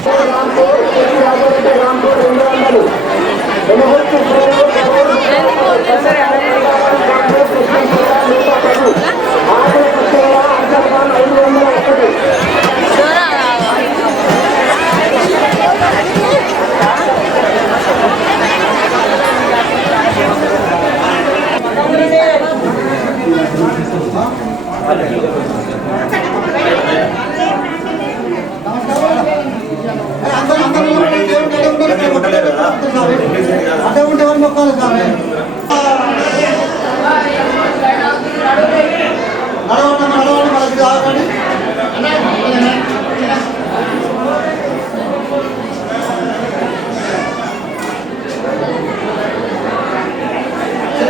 Thank you.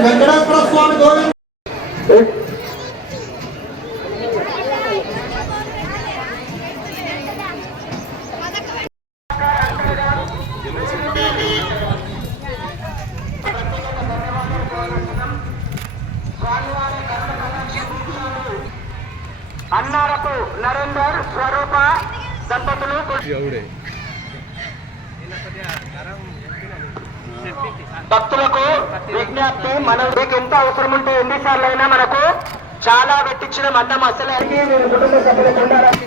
Venkateswara స్వామి గోవింద. అన్నారకు నరేందర్ స్వరూప దంపతులు భక్తులకు విజ్ఞప్తి మనం మీకు ఎంత అవసరం ఉంటే ఎన్నిసార్లు అయినా మనకు చాలా పెట్టించిన మతం అసలు. కుటుంబ సభ్యులకు ఉండాలని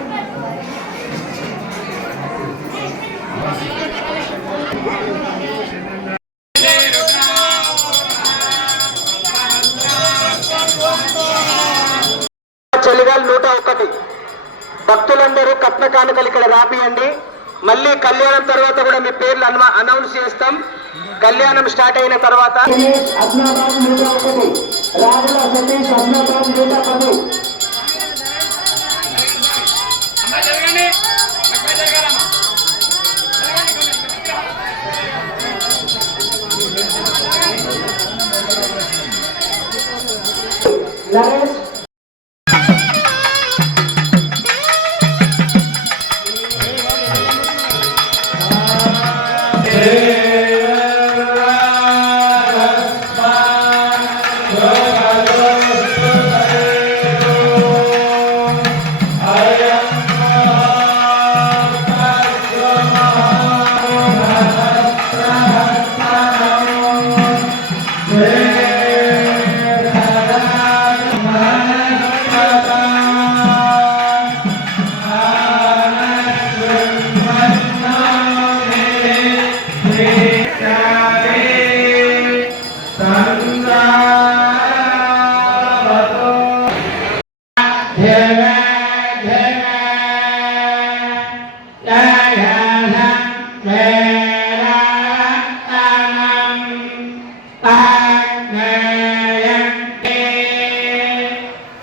చెలిగాలు నూట ఒకటి. భక్తులందరూ కట్న కానుకలు ఇక్కడ రాపియండి. మళ్ళీ కళ్యాణం తర్వాత కూడా మీ పేర్లు అన్వ- అనౌన్స్ చేస్తాం. కళ్యాణం స్టార్ట్ అయిన తర్వాత Amen.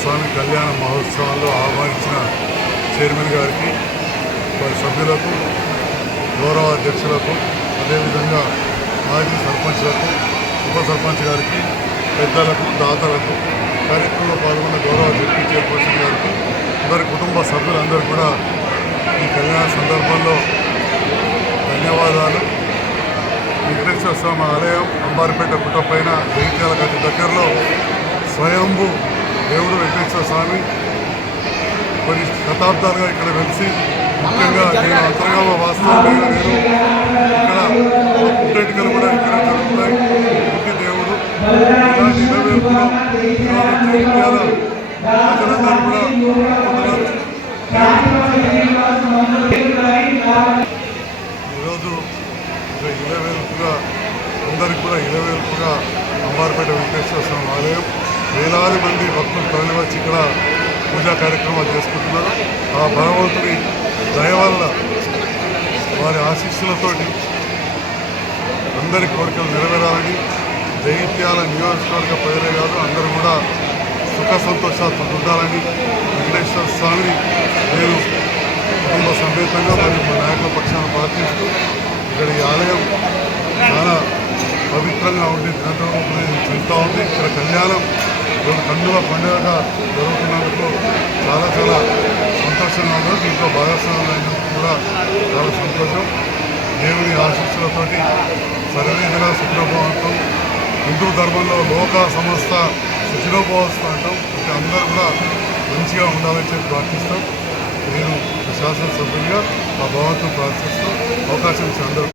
స్వామి కళ్యాణ మహోత్సవాల్లో ఆహ్వానించిన చైర్మన్ గారికి వారి సభ్యులకు గౌరవ అధ్యక్షులకు అదేవిధంగా మాజీ సర్పంచ్లకు ఉప సర్పంచ్ గారికి పెద్దలకు దాతలకు కార్యక్రమంలో పాల్గొన్న గౌరవ డిప్యూటీ చైర్పర్సన్ గారికి వారి కుటుంబ సభ్యులందరూ కూడా ఈ కళ్యాణ సందర్భంలో ధన్యవాదాలు. వెంకటేశ్వర స్వామి ఆలయం అంబారిపేట గుట్టపైన జగిత్యాల దగ్గరలో స్వయంభూ దేవుడు వెంకటేశ్వర స్వామి కొన్ని శతాబ్దాలుగా ఇక్కడ వెలిసి ముఖ్యంగా నేను అంతర్గామ వాస్తవం నేను ఇక్కడ పుట్టెటికలు కూడా ఇక్కడ జరుగుతాయి. ముఖ్య దేవుడు ఇలాంటి ఇరవేపులో ఈరోజు ప్రజలందరూ కూడా ఈరోజు ఒక అందరికి కూడా ఇలవేల్పుగా అంబార్పేట వెంకటేశ్వర స్వామి ఆలయం. వేలాది మంది భక్తులు తరలివచ్చి ఇక్కడ పూజా కార్యక్రమాలు చేసుకుంటున్నారు. ఆ భగవంతుడి దయ వల్ల వారి ఆశీస్సులతోటి అందరి కోరికలు నెరవేరాలని జైత్యాల నియోజకవర్గ ప్రజలే కాదు అందరూ కూడా సుఖ సంతోషాలతో ఉండాలని వెంకటేశ్వర స్వామిని నేను కుటుంబ సమేతంగా మరియు మా నాయకుల పక్షాన ప్రార్థిస్తూ ఇక్కడ ఈ ఆలయం చాలా పవిత్రంగా ఉంది దినద్రవం చెందుతూ ఉంది ఇక్కడ కళ్యాణం కన్నుల పండుగగా జరుగుతున్నందుకు చాలా చాలా సంతోషంగా ఉంది. దీంట్లో భాగస్వామ్యం కూడా చాలా సంతోషం. దేవుని ఆశీస్సులతోటి సర్వేదిగా సుఖభవంతం హిందూ ధర్మంలో లోక సంస్థ సుఖినోపవస్థ అంటాం అంటే అందరూ కూడా మంచిగా ఉండాలని చెప్పి ప్రార్థిస్తాం. నేను ఒక శాసనసభ్యునిగా ఆ భగవంతుని ప్రార్థిస్తూ అవకాశం ఇచ్చి అందరూ